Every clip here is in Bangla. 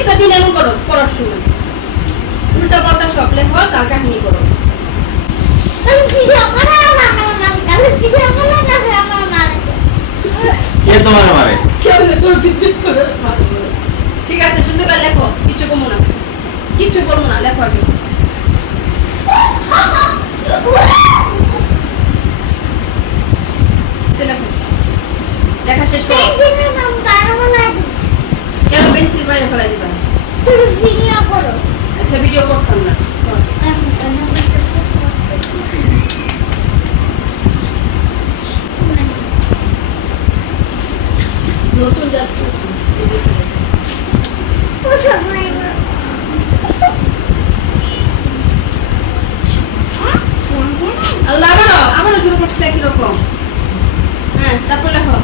প্রত্যেকটা দিন এমন করো পড়ার সময় উল্টা পাল্টা সব লেখো আর কাহিনী করো আমি ভিডিও করে আমার মাকে আমি ভিডিও করে আমার মাকে কে তোমার মারে কেউ না তোর ভিডিও করে মারো ঠিক আছে সুন্দর করে লেখো কিছু কমো না কিছু বলবো না লেখো আগে লেখা শেষ করো পেন্সিলের নাম বারবার লাগে কেন পেন্সিল বাইরে ফেলাই দিবা তুমি ভিডিও করো আচ্ছা ভিডিও করতাম না নতুন যাত্রা আল্লাহ আবারও শুরু করছে একই রকম হ্যাঁ তারপর লেখো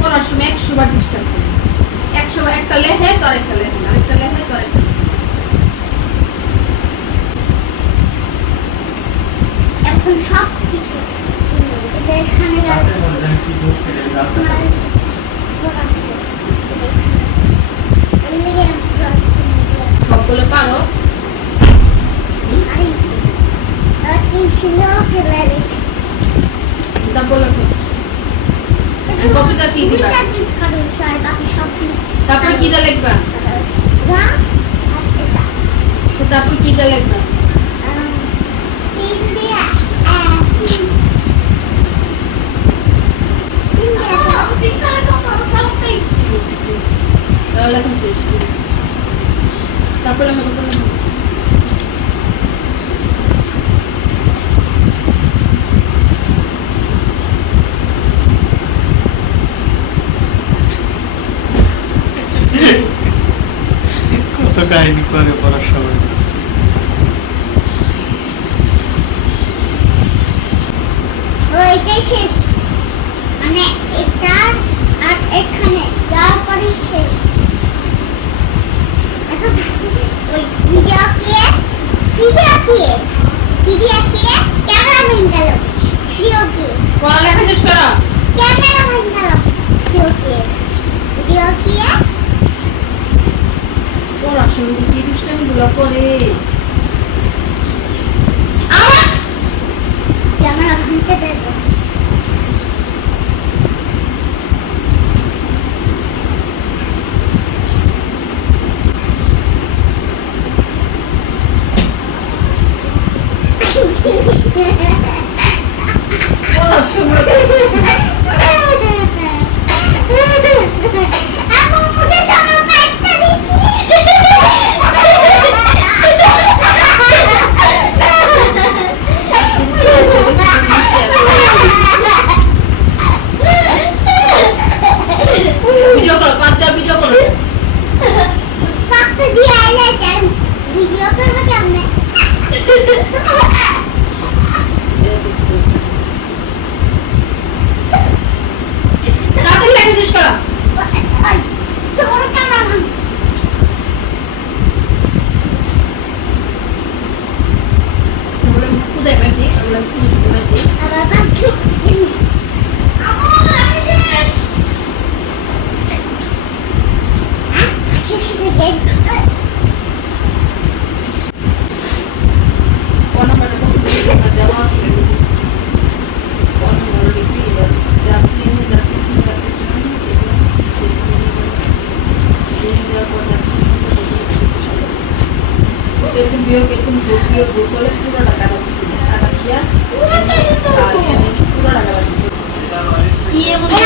পড়ার সময় 100 বার ডিস্টার্ব করে 100 বার একটা লেখে তো আরেকটা লেখে আরেকটা লেখে তো আরেকটা এখন সব কিছু এখানে সবগুলো পারস তারপর লেখো কতটা কি দিবা তারপর কি দা লিখবা তারপর কি দা লিখবা তাহলে এখন শেষ তারপরে আমি কথা বলবো কত কাহিনী করে পড়ার সময় ওইটাই শেষ মানে এটা আর এখানে যাওয়ার পরে শেষ ওই ভিডিও ক্যামেরাম্যান গেল পড়ালেখা শেষ করো ক্যামেরাম্যান গেল ভিডিও পড়ার সময় কি দুষ্টামি গুলো করে আবার ক্যামেরা ভাঙতে দেব পড়ার সময় ভিডিও করো 5 ভিডিও করো ফাক্ত দিয়ে আইলে যান ভিডিও করবে কেমনে তাড়াতাড়ি লেখা শেষ করো তোর ক্যামেরা ভাঙছে বলে খুদাই মারতি বলে শুধু শুধু মারতি আবার বাচ্চু আমার শেষ শেষ থেকে কোন নাম্বারটা কত দেওয়া আছে কোন নাম্বার লিখবি এবার যা প্রিন্ট দা কিছু করতে চান এবং শেষ করে দেওয়ার পর এরকম বিয়োগ এরকম যোগ বিয়োগ গুণ করলে পুরো টাকা দিয়া পুরো টাকা কি এমন